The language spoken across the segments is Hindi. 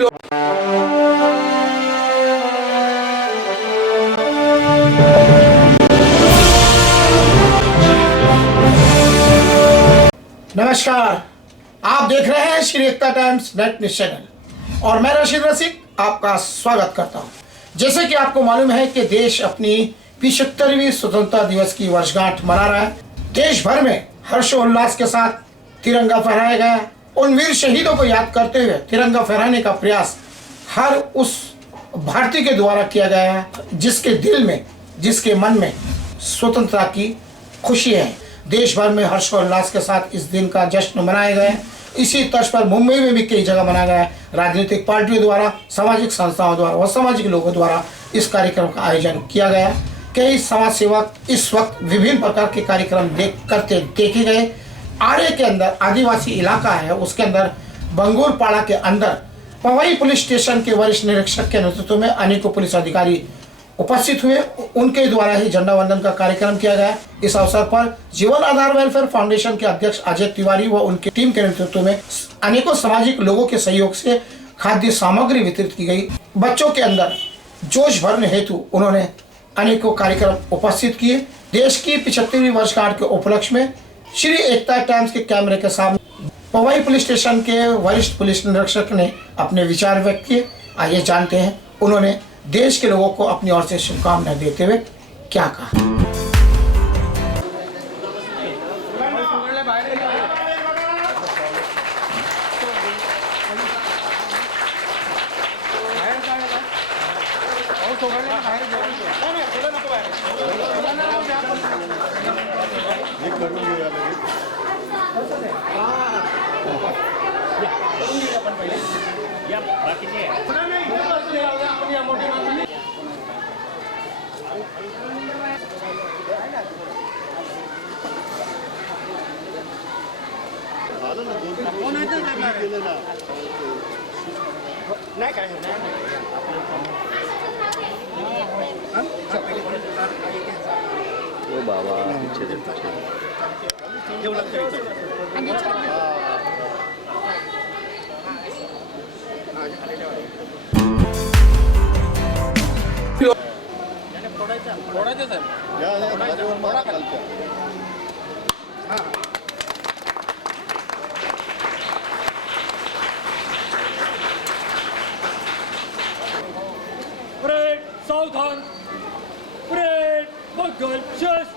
नमस्कार, आप देख रहे हैं श्री एकता टाइम्स नेट न्यूज चैनल और मैं रशीद रसिक आपका स्वागत करता हूं। जैसे कि आपको मालूम है कि देश अपनी 75वीं स्वतंत्रता दिवस की वर्षगांठ मना रहा है। देश भर में हर्षोल्लास के साथ तिरंगा फहराया गया। उन वीर शहीदों को याद करते हुए तिरंगा फहराने का प्रयास हर उस भारतीय के द्वारा किया गया है जिसके दिल में, जिसके मन में स्वतंत्रता की खुशी है। देश भर में हर्षोल्लास के साथ इस दिन का जश्न मनाया गया। इसी तर्ज पर मुंबई में भी कई जगह मनाया गया। राजनीतिक पार्टियों द्वारा, सामाजिक संस्थाओं द्वारा व सामाजिक लोगों द्वारा इस कार्यक्रम का आयोजन किया गया। कई समाज सेवक इस वक्त विभिन्न प्रकार के कार्यक्रम देखे गए। आड़े के अंदर आदिवासी इलाका है, उसके अंदर बंगूरपाड़ा के अंदर पवई पुलिस स्टेशन के वरिष्ठ निरीक्षक के नेतृत्व में अनेकों पुलिस अधिकारी उपस्थित हुए। उनके द्वारा ही झंडा वंदन का कार्यक्रम किया गया। इस अवसर पर जीवन आधार वेलफेयर फाउंडेशन के अध्यक्ष अजय तिवारी व उनकी टीम के नेतृत्व में अनेकों सामाजिक लोगों के सहयोग से खाद्य सामग्री वितरित की गई। बच्चों के अंदर जोश भरने हेतु उन्होंने अनेकों कार्यक्रम उपस्थित किए। देश की 75वीं वर्षगांठ के उपलक्ष्य में श्री एकता टाइम्स के कैमरे के सामने पवई पुलिस स्टेशन के वरिष्ठ पुलिस निरीक्षक ने अपने विचार व्यक्त किए। आइए जानते हैं उन्होंने देश के लोगों को अपनी ओर से शुभकामनाएं देते हुए क्या कहा। नाही काय ओ बाबा पीछे Parade, Southern, parade, Mughal, chest.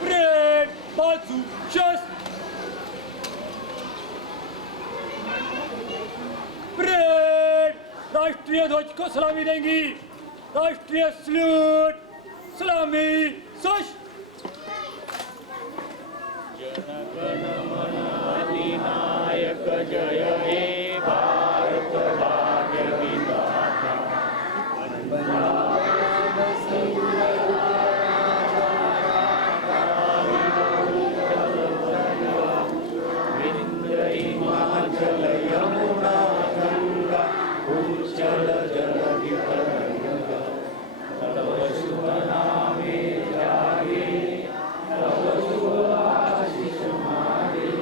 Parade, Bazu, chest. Parade, राष्ट्रीय ध्वज को सलामी देंगी। राष्ट्रीय सल्यूट, सलामी, सश। अधिनायक जय हे भारत भाग्य विधाता विंध्य हिमाचल यमुना गंगा उच्चल जलधि तरंगा तव शुभ नामे जागे तव शुभ आशीष मागे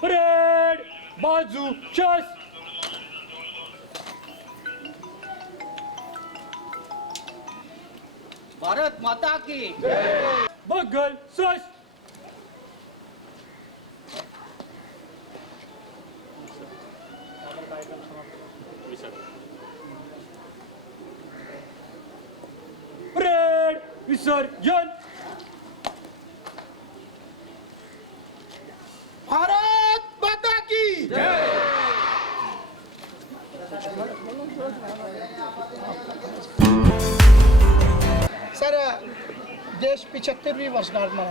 Parade, Bazu, chest. भारत माता की Mughal, ssh. Parade, विसर्जन। भारत माता की सर, देश 75वीं वर्षगांठ मना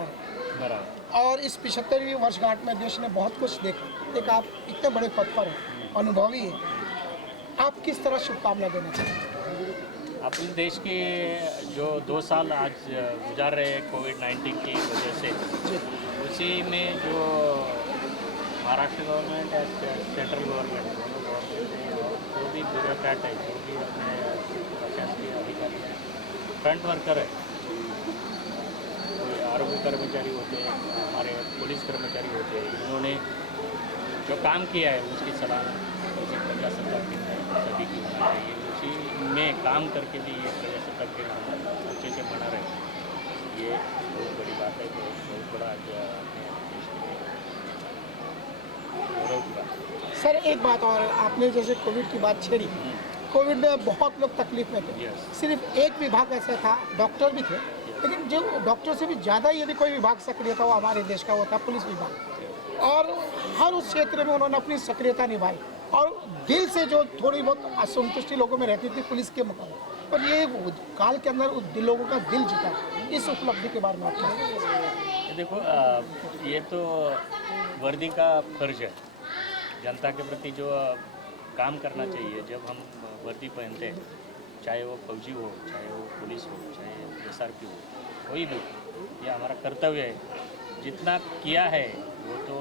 रहा है और इस 75वीं वर्षगांठ में देश ने बहुत कुछ देखा। एक आप इतने बड़े पद पर हैं, अनुभवी हैं, आप किस तरह शुभकामना देना चाहेंगे? अपने देश के जो 2 साल आज गुजार रहे हैं कोविड-19 की वजह से, उसी में जो महाराष्ट्र गवर्नमेंट है, सेंट्रल गवर्नमेंट, दोनों गवर्नमेंट है, और जो भी ब्यूरोक्रेट है, जो भी अपने प्रशासकीय अधिकारी हैं, फ्रंट वर्कर है, कोई आरोग्य कर्मचारी होते हैं, हमारे पुलिस कर्मचारी होते हैं, इन्होंने जो काम किया है उसकी सराहना प्रजासत्ताक दिन सभी की होना चाहिए। उसी में काम करके भी ये प्रजासत्ताक दिन अच्छे से मना रहे, ये बहुत बड़ी बात है, बहुत बड़ा जो अपने देश के गौरव का। सर एक बात और, आपने जैसे कोविड की बात छेड़ी, कोविड में बहुत लोग तकलीफ में थे। Yes. सिर्फ एक विभाग ऐसा था, डॉक्टर भी थे, लेकिन जो डॉक्टर से भी ज़्यादा यदि कोई विभाग सक्रिय था वो हमारे देश का वो था पुलिस विभाग। और हर उस क्षेत्र में उन्होंने अपनी सक्रियता निभाई और दिल से जो थोड़ी बहुत असंतुष्टि लोगों में रहती थी पुलिस के मुकाबले, और ये काल के अंदर उस लोगों का दिल जीता। इस उपलब्धि के बारे में आप क्या कहेंगे? ये देखो, ये तो वर्दी का फर्ज है, जनता के प्रति जो काम करना चाहिए। जब हम वर्दी पहनते हैं, चाहे वो फौजी हो, चाहे वो पुलिस हो, चाहे SRP हो, कोई भी, ये हमारा कर्तव्य है। जितना किया है वो तो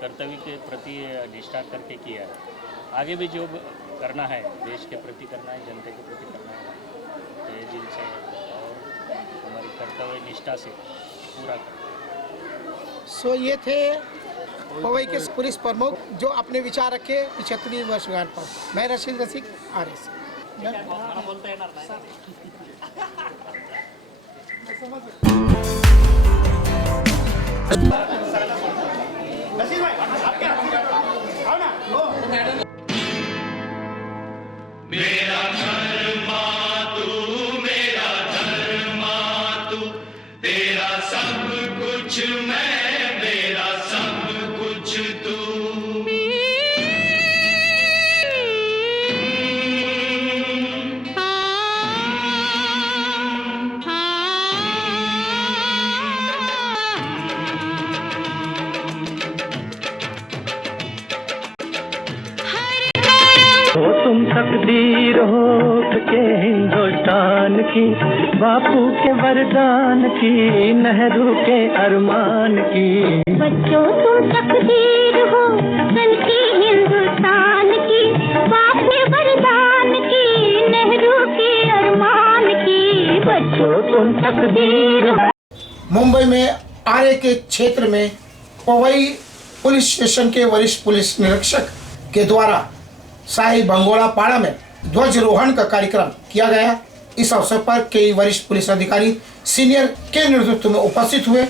कर्तव्य के प्रति निष्ठा करके किया है, आगे भी जो करना है देश के प्रति करना है, जनता के प्रति करना है, तो ये दिल से और हमारी कर्तव्य निष्ठा से पूरा करना। सो ये थे पवई के पुलिस प्रमुख जो अपने विचार रखे 75वीं वर्षगांठ पर। मैं रशीद रसिक, RS। नसीर भाई आपके आओ ना, लो। मेरा धर्मा तू तेरा सब कुछ मैं, मेरा सब कुछ तू। हो तुम तकदीर हो के हिंदुस्तान की, बापू के वरदान की, नेहरू के अरमान की। बच्चों तुम तकदीर हो सन की हिंदुस्तान की, बापू के वरदान की, नेहरू के अरमान की। बच्चों तुम तकदीर हो। मुंबई में आरे के क्षेत्र में पवई पुलिस स्टेशन के वरिष्ठ पुलिस निरीक्षक के द्वारा शाही बंगोड़ा पाड़ा में ध्वजारोहण का कार्यक्रम किया गया। इस अवसर पर कई वरिष्ठ पुलिस अधिकारी सीनियर के नेतृत्व में उपस्थित हुए।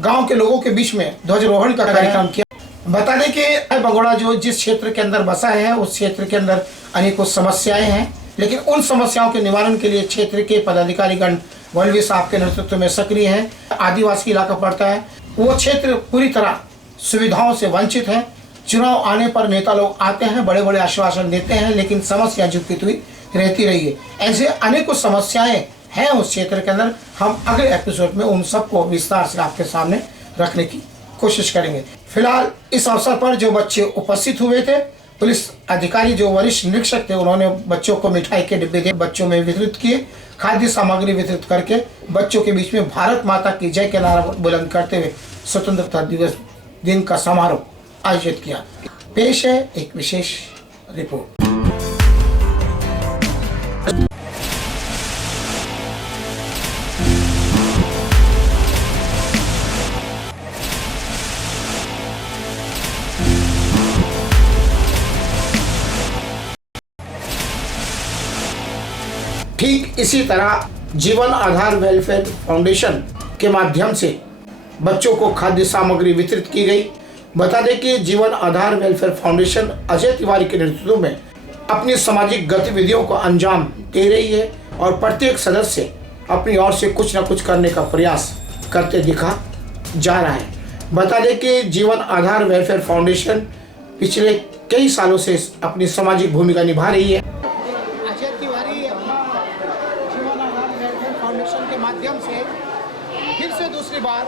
गांव के लोगों के बीच में ध्वजारोहण का कार्यक्रम किया। बता दें कि बंगोड़ा जो जिस क्षेत्र के अंदर बसा है उस क्षेत्र के अंदर अनेकों समस्याएं हैं, लेकिन उन समस्याओं के निवारण के लिए क्षेत्र के पदाधिकारीगण वलवी साहब के नेतृत्व में सक्रिय हैं। आदिवासी इलाका पड़ता है, वो क्षेत्र पूरी तरह सुविधाओं से वंचित है। चुनाव आने पर नेता लोग आते हैं, बड़े बड़े आश्वासन देते हैं, लेकिन समस्या झुकी हुई रहती रही है। ऐसे अनेकों समस्याएं हैं उस क्षेत्र के अंदर। हम अगले एपिसोड में उन सबको विस्तार से आपके सामने रखने की कोशिश करेंगे। फिलहाल इस अवसर पर जो बच्चे उपस्थित हुए थे, पुलिस अधिकारी जो वरिष्ठ निरीक्षक थे, उन्होंने बच्चों को मिठाई के डिब्बे दे बच्चों में वितरित किए। खाद्य सामग्री वितरित करके बच्चों के बीच में भारत माता की जय के नारा बुलंद करते हुए स्वतंत्रता दिवस दिन का समारोह आयोजित किया। पेश है एक विशेष रिपोर्ट। ठीक इसी तरह जीवन आधार वेलफेयर फाउंडेशन के माध्यम से बच्चों को खाद्य सामग्री वितरित की गई। बता दें कि जीवन आधार वेलफेयर फाउंडेशन अजय तिवारी के नेतृत्व में अपनी सामाजिक गतिविधियों को अंजाम दे रही है और प्रत्येक सदस्य अपनी ओर से कुछ न कुछ करने का प्रयास करते दिखा जा रहा है। बता दें कि जीवन आधार वेलफेयर फाउंडेशन पिछले कई सालों से अपनी सामाजिक भूमिका निभा रही है। अजय तिवारी अपना जीवन आधार वेलफेयर फाउंडेशन के माध्यम से फिर से दूसरी बार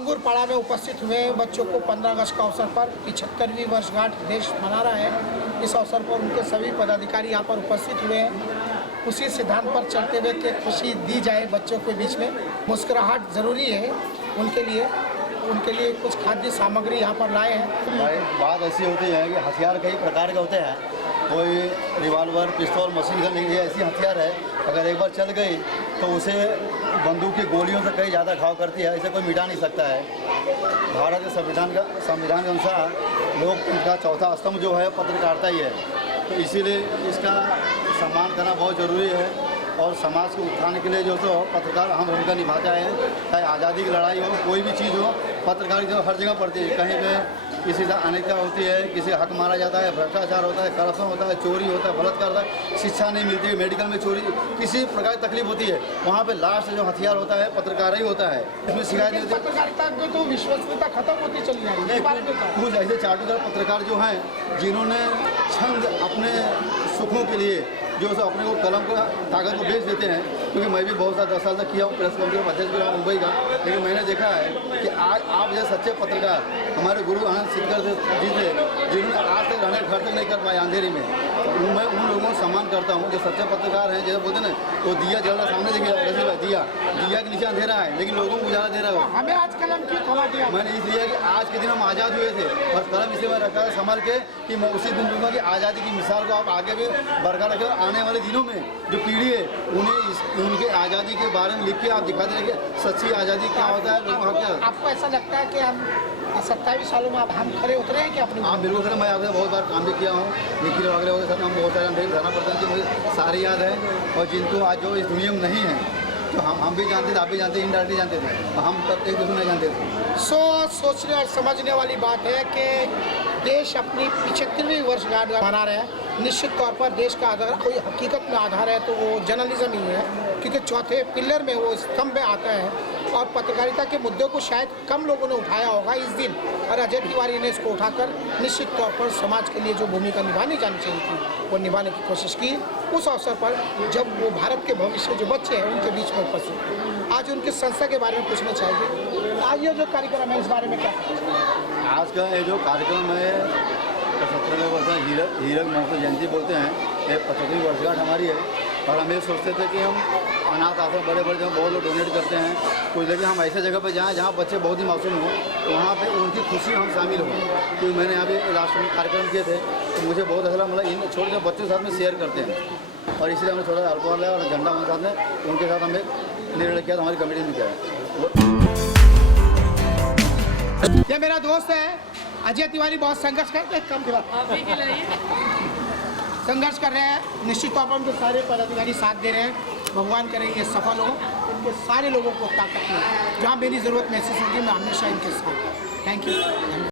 अंगूरपाड़ा में उपस्थित हुए बच्चों को 15 अगस्त के अवसर पर 75वीं वर्षगांठ देश मना रहा है। इस अवसर पर उनके सभी पदाधिकारी यहाँ पर उपस्थित हुए हैं। उसी सिद्धांत पर चलते हुए कि खुशी दी जाए बच्चों के बीच में, मुस्कुराहट ज़रूरी है उनके लिए कुछ खाद्य सामग्री यहाँ पर लाए हैं। भाई बात ऐसी होती है कि हथियार कई प्रकार के होते हैं, कोई रिवॉल्वर, पिस्तौल, मशीन गन, ये ऐसी हथियार है अगर एक बार चल गई तो उसे बंदूक की गोलियों से कई ज़्यादा घाव करती है, इसे कोई मिटा नहीं सकता है। भारत के संविधान के अनुसार लोकतंत्र का चौथा स्तंभ जो है पत्रकारिता ही है, तो इसीलिए इसका सम्मान करना बहुत ज़रूरी है। और समाज के उत्थान के लिए जो तो पत्रकार अहम भूमिका निभाता है। चाहे आज़ादी की लड़ाई हो, कोई भी चीज़ हो, पत्रकारिता हर जगह पड़ती है। कहीं पे किसी से अनेकता होती है, किसी हक मारा जाता है, भ्रष्टाचार होता है, करप्शन होता है, चोरी होता है, बलात्कार होता है, शिक्षा नहीं मिलती है, मेडिकल में चोरी, किसी प्रकार की तकलीफ होती है, वहाँ पे लास्ट जो हथियार होता है पत्रकार ही होता है। इसमें शिकायत नहीं होती। पत्रकारिता की तो विश्वसनीयता खत्म होती चली जा रही है। कुछ ऐसे चाटुकार पत्रकार जो हैं जिन्होंने छंद अपने सुखों के लिए जो सब अपने को कलम को कागज़ को बेच देते हैं, क्योंकि मैं भी बहुत सारा 10 साल तक किया हूँ, प्रेस कमेटी का अध्यक्ष भी रहा मुंबई का, लेकिन मैंने देखा है कि आज आप जैसे सच्चे पत्रकार हमारे गुरु आनंद सिद्धकर जी थे, जिन्होंने आज तक रहने घर तक नहीं कर पाए अंधेरी में, मैं उन लोगों को सम्मान करता हूँ जो सच्चे पत्रकार हैं। जैसे बोलते ना वो दिया जल रहा सामने देखिए, दिया के नीचे अंधेरा है लेकिन लोगों को उजाला दे रहा है। हमें आज कलम क्यों थमा दिया? मैंने इसलिए कि आज के दिन हम आज़ाद हुए थे और कलम इसलिए मैं रखा है संभाल के कि मैं उसी दिन दूंगा कि आज़ादी की मिसाल को आप आगे भी बरकरार रखें। आने वाले दिनों में जो पीढ़ी है उन्हें उनके आज़ादी के बारे में लिख के आप दिखा देंगे सच्ची आज़ादी क्या होता है, लोगों का क्या। आपको ऐसा लगता है कि हम 27 सालों में हम खड़े उतरे हैं कि अपने? हाँ बिल्कुल सर, मैं आपसे बहुत बार काम भी किया हूँ, निखिल वगैरह के साथ हम बहुत सारे धरना प्रदर्शन की मुझे सारी याद है। और जिनको आज जो इस दुनिया में नहीं है, तो हम भी जानते थे, आप भी जानते, इंडायरेक्टली जानते थे, हम तब एक दूसरे नहीं जानते थे। सोचने और समझने वाली बात है कि देश अपनी 75वीं वर्षगांठ मना रहे हैं। निश्चित तौर पर देश का अगर कोई हकीकत में आधार है तो वो जर्नलिज्म ही है, क्योंकि चौथे पिलर में वो स्तंभ में आता है। और पत्रकारिता के मुद्दों को शायद कम लोगों ने उठाया होगा इस दिन, और अजय तिवारी ने इसको उठाकर निश्चित तौर पर समाज के लिए जो भूमिका निभानी जानी चाहिए थी वो निभाने की कोशिश की। उस अवसर पर जब वो भारत के भविष्य जो बच्चे हैं उनके बीच में उपस्थित, आज उनकी संस्था के बारे में पूछना चाहिए। आज ये जो कार्यक्रम है इस बारे में क्या? आज का ये जो कार्यक्रम है 75वें वर्ष हीरक महोत्सव जयंती बोलते हैं, ये 75वीं वर्षगांठ हमारी है। और हम ये सोचते थे कि हम अनाथ आश्रम बड़े बड़े जगह बहुत लोग डोनेट करते हैं, कुछ लेकिन हम ऐसे जगह पर जाएँ जहाँ बच्चे बहुत ही मासूम हों, तो वहाँ पे उनकी खुशी हम शामिल हों। क्योंकि मैंने यहाँ पे लास्ट में कार्यक्रम किए थे तो मुझे बहुत अच्छा लगा, मतलब इन छोटे छोटे बच्चों के साथ में शेयर करते हैं। और इसलिए हमने छोटा अल्कोहल है और झंडा हमारे साथ में उनके साथ हमें निर्णय किया, हमारी कमेटी ने किया है। ये मेरा दोस्त है अजय तिवारी, बहुत संघर्ष करते हैं, कम संघर्ष कर रहे हैं। निश्चित तौर पर उनके सारे पदाधिकारी साथ दे रहे हैं। भगवान करे ये सफल हो, उनके सारे लोगों को ताकत मिले। जहाँ मेरी ज़रूरत महसूस होगी मैं हमेशा इनके साथ। Thank you.